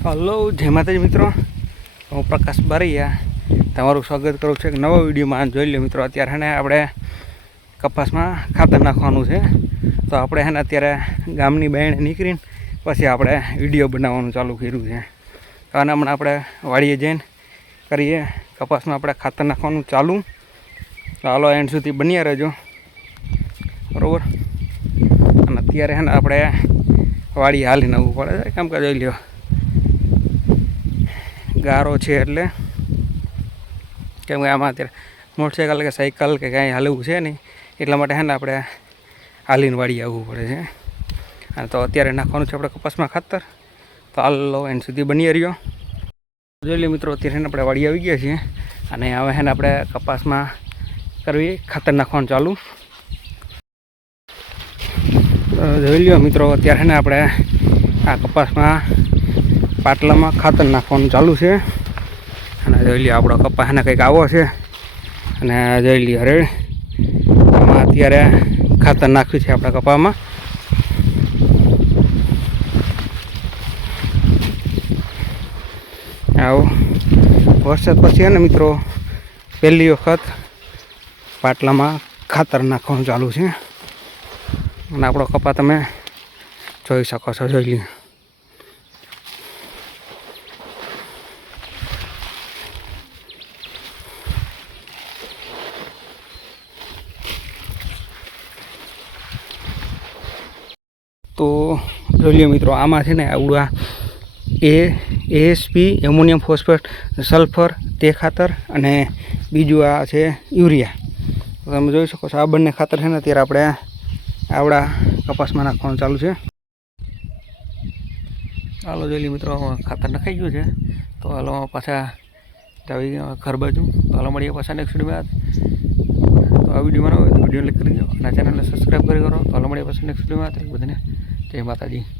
Hello જય માતાજી મિત્રો. હું પ્રકાશ બારૈયા. તમારું સ્વાગત કરું છું એક નવો વિડીયોમાં. જોઈ લો મિત્રો, અત્યારે ને આપણે કપાસમાં ખાતર નાખવાનું છે. તો આપણે હેને અત્યારે ગામની બહેણે નીકળીને પછી આપણે વીડિયો બનાવવાનું ચાલુ કર્યું છે. અને હમણાં આપણે વાડીએ જઈને કરીએ. કપાસમાં આપણે ખાતર નાખવાનું ચાલુ. હાલો એન્ડ સુધી બન્યા રહેજો. બરાબર? અને અત્યારે હેને આપણે વાડી હાલીને આવવું પડે છે. કેમ કે જોઈ લ્યો. ગારો છે એટલે કેમ કે આમાં અત્યારે મોટરસાઇકલ કે સાયકલ કે કાંઈ હાલવું છે નહીં, એટલા માટે હે ને આપણે હાલીને વાળી આવવું પડે છે. અને તો અત્યારે નાખવાનું છે આપણે કપાસમાં ખાતર. તો હાલો એન સુધી બની રહ્યો. જોઈ લો મિત્રો, અત્યારે આપણે વાડી આવી ગયા છીએ. અને હવે હે ને આપણે કપાસમાં કરવી, ખાતર નાખવાનું ચાલુ. જોઈ લ્યો મિત્રો, અત્યારે ને આપણે આ કપાસમાં પાટલામાં ખાતર નાખવાનું ચાલુ છે. અને જોઈ લ્યો, આપણો કપાસ એને કંઈક આવો છે. અને જોઈ લઈએ હરે એમાં અત્યારે ખાતર નાખ્યું છે આપણા કપામાં આવો. વરસાદ પછી ને મિત્રો, પહેલી વખત પાટલામાં ખાતર નાખવાનું ચાલુ છે. અને આપણો કપા તમે જોઈ શકો છો, જોઈ લ્યો. તો જોઈ લો મિત્રો, આમાં છે ને આવડું આ એ એએસપી એમોનિયમ ફોસ્ફેટ, સલ્ફર, તે ખાતર અને બીજું આ છે યુરિયા. તમે જોઈ શકો છો, આ બંને ખાતર છે ને અત્યારે આપણે આવડા કપાસમાં નાખવાનું ચાલુ છે. હાલો જોઈ લઈએ મિત્રો ખાતર નખાઈ ગયું છે. તો હાલો પાછા આવી ઘર બાજુ. તો હાલો મળીએ પાછા નેક્સ્ટ વિડીયોમાં તો આ વિડીયોમાં વીડિયો લાઈક કરી દો અને ચેનલને સબસ્ક્રાઈબ કરી કરો. તો હાલો મળીએ પાછા નેક્સ્ટ વિડીયોમાં બધાને જય માતાજી.